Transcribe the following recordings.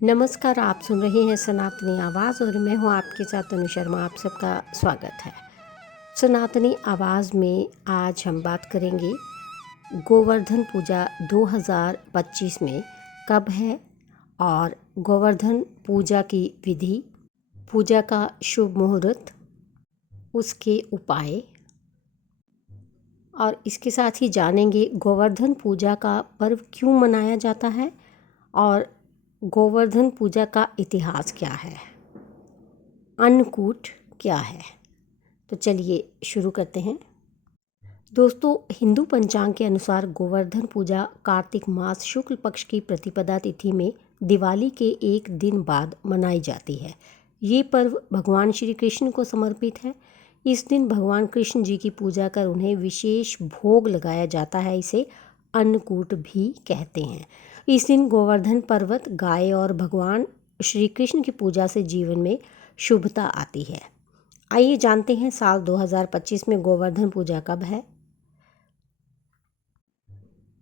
नमस्कार, आप सुन रहे हैं सनातनी आवाज़ और मैं हूं आपके साथ तनु शर्मा। आप सबका स्वागत है। सनातनी आवाज़ में आज हम बात करेंगे गोवर्धन पूजा 2025 में कब है और गोवर्धन पूजा की विधि, पूजा का शुभ मुहूर्त, उसके उपाय और इसके साथ ही जानेंगे गोवर्धन पूजा का पर्व क्यों मनाया जाता है और गोवर्धन पूजा का इतिहास क्या है, अन्नकूट क्या है। तो चलिए शुरू करते हैं। दोस्तों, हिंदू पंचांग के अनुसार गोवर्धन पूजा कार्तिक मास शुक्ल पक्ष की प्रतिपदा तिथि में दिवाली के एक दिन बाद मनाई जाती है। ये पर्व भगवान श्री कृष्ण को समर्पित है। इस दिन भगवान कृष्ण जी की पूजा कर उन्हें विशेष भोग लगाया जाता है। इसे अन्नकूट भी कहते हैं। इस दिन गोवर्धन पर्वत, गाय और भगवान श्री कृष्ण की पूजा से जीवन में शुभता आती है। आइए जानते हैं साल 2025 में गोवर्धन पूजा कब है।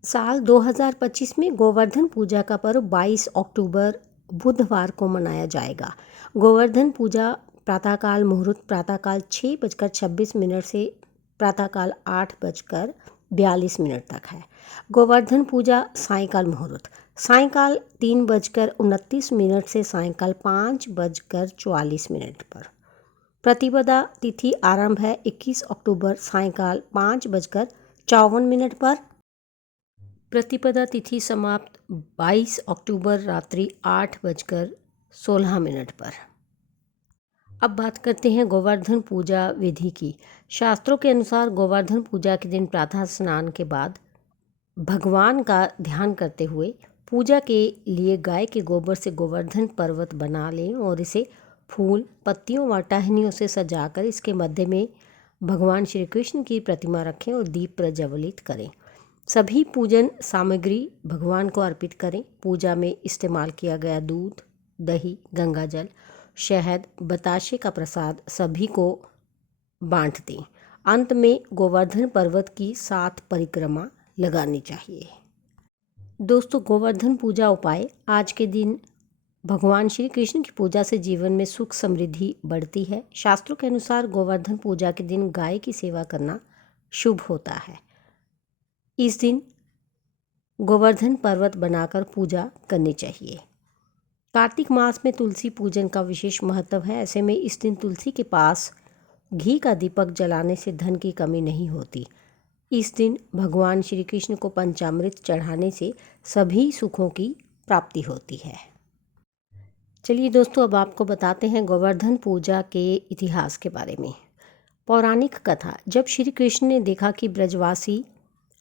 साल 2025 में गोवर्धन पूजा का पर्व 22 अक्टूबर बुधवार को मनाया जाएगा। गोवर्धन पूजा प्रातःकाल मुहूर्त प्रातःकाल 6:26 से प्रातःकाल 8:42 तक है। गोवर्धन पूजा सायंकाल मुहूर्त सायंकाल 3:29 से सायंकाल 5:44 पर। प्रतिपदा तिथि आरंभ है 21 अक्टूबर सायंकाल 5:54 पर। प्रतिपदा तिथि समाप्त 22 अक्टूबर रात्रि 8:16 पर। अब बात करते हैं गोवर्धन पूजा विधि की। शास्त्रों के अनुसार गोवर्धन पूजा के दिन प्रातः स्नान के बाद भगवान का ध्यान करते हुए पूजा के लिए गाय के गोबर से गोवर्धन पर्वत बना लें और इसे फूल, पत्तियों व टहनियों से सजाकर इसके मध्य में भगवान श्री कृष्ण की प्रतिमा रखें और दीप प्रज्वलित करें। सभी पूजन सामग्री भगवान को अर्पित करें। पूजा में इस्तेमाल किया गया दूध, दही, गंगाजल, शहद, बताशे का प्रसाद सभी को बांट दें। अंत में गोवर्धन पर्वत की 7 परिक्रमा लगानी चाहिए। दोस्तों, गोवर्धन पूजा उपाय। आज के दिन भगवान श्री कृष्ण की पूजा से जीवन में सुख समृद्धि बढ़ती है। शास्त्रों के अनुसार गोवर्धन पूजा के दिन गाय की सेवा करना शुभ होता है। इस दिन गोवर्धन पर्वत बनाकर पूजा करनी चाहिए। कार्तिक मास में तुलसी पूजन का विशेष महत्व है। ऐसे में इस दिन तुलसी के पास घी का दीपक जलाने से धन की कमी नहीं होती। इस दिन भगवान श्री कृष्ण को पंचामृत चढ़ाने से सभी सुखों की प्राप्ति होती है। चलिए दोस्तों, अब आपको बताते हैं गोवर्धन पूजा के इतिहास के बारे में। पौराणिक कथा। जब श्री कृष्ण ने देखा कि ब्रजवासी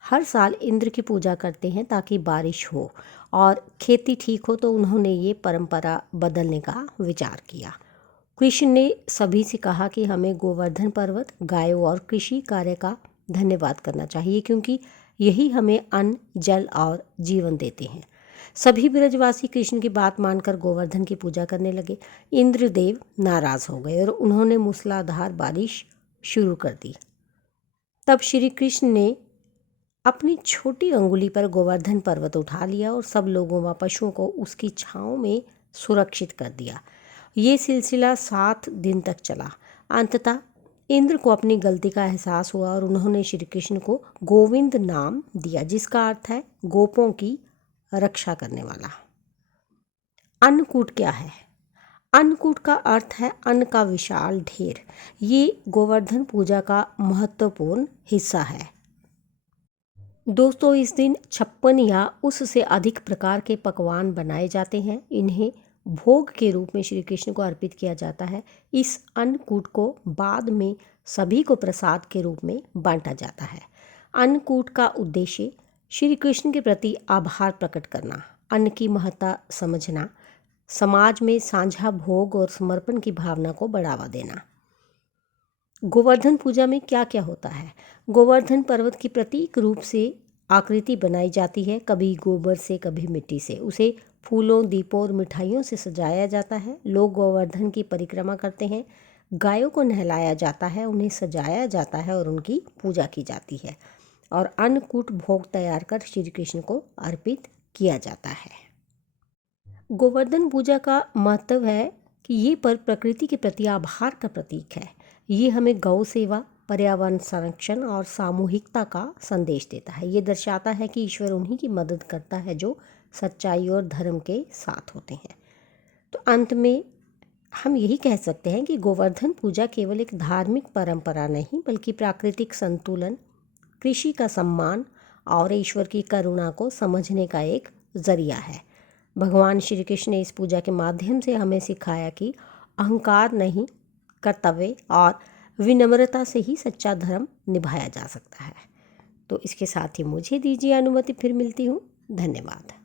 हर साल इंद्र की पूजा करते हैं ताकि बारिश हो और खेती ठीक हो, तो उन्होंने ये परंपरा बदलने का विचार किया। कृष्ण ने सभी से कहा कि हमें गोवर्धन पर्वत, गायों और कृषि कार्य का धन्यवाद करना चाहिए, क्योंकि यही हमें अन्न, जल और जीवन देते हैं। सभी ब्रजवासी कृष्ण की बात मानकर गोवर्धन की पूजा करने लगे। इंद्रदेव नाराज हो गए और उन्होंने मूसलाधार बारिश शुरू कर दी। तब श्री कृष्ण ने अपनी छोटी अंगुली पर गोवर्धन पर्वत उठा लिया और सब लोगों व पशुओं को उसकी छांव में सुरक्षित कर दिया। ये सिलसिला 7 दिन तक चला। अंततः इंद्र को अपनी गलती का एहसास हुआ और उन्होंने श्री कृष्ण को गोविंद नाम दिया, जिसका अर्थ है गोपों की रक्षा करने वाला। अन्नकूट क्या है? अन्नकूट का अर्थ है अन्न का विशाल ढेर। ये गोवर्धन पूजा का महत्वपूर्ण हिस्सा है। दोस्तों, इस दिन 56 या उससे अधिक प्रकार के पकवान बनाए जाते हैं। इन्हें भोग के रूप में श्री कृष्ण को अर्पित किया जाता है। इस अन्नकूट को बाद में सभी को प्रसाद के रूप में बांटा जाता है। अन्नकूट का उद्देश्य श्री कृष्ण के प्रति आभार प्रकट करना, अन्न की महत्ता समझना, समाज में साझा भोग और समर्पण की भावना को बढ़ावा देना। गोवर्धन पूजा में क्या क्या होता है? गोवर्धन पर्वत की प्रतीक रूप से आकृति बनाई जाती है, कभी गोबर से, कभी मिट्टी से। उसे फूलों, दीपों और मिठाइयों से सजाया जाता है। लोग गोवर्धन की परिक्रमा करते हैं। गायों को नहलाया जाता है, उन्हें सजाया जाता है और उनकी पूजा की जाती है। और अन्नकूट भोग तैयार कर श्री कृष्ण को अर्पित किया जाता है। गोवर्धन पूजा का महत्व है कि ये पर्व प्रकृति के प्रति आभार का प्रतीक है। ये हमें गौ सेवा, पर्यावरण संरक्षण और सामूहिकता का संदेश देता है। ये दर्शाता है कि ईश्वर उन्हीं की मदद करता है जो सच्चाई और धर्म के साथ होते हैं। तो अंत में हम यही कह सकते हैं कि गोवर्धन पूजा केवल एक धार्मिक परंपरा नहीं, बल्कि प्राकृतिक संतुलन, कृषि का सम्मान और ईश्वर की करुणा को समझने का एक जरिया है। भगवान श्री कृष्ण ने इस पूजा के माध्यम से हमें सिखाया कि अहंकार नहीं, कर्तव्य और विनम्रता से ही सच्चा धर्म निभाया जा सकता है। तो इसके साथ ही मुझे दीजिए अनुमति, फिर मिलती हूँ। धन्यवाद।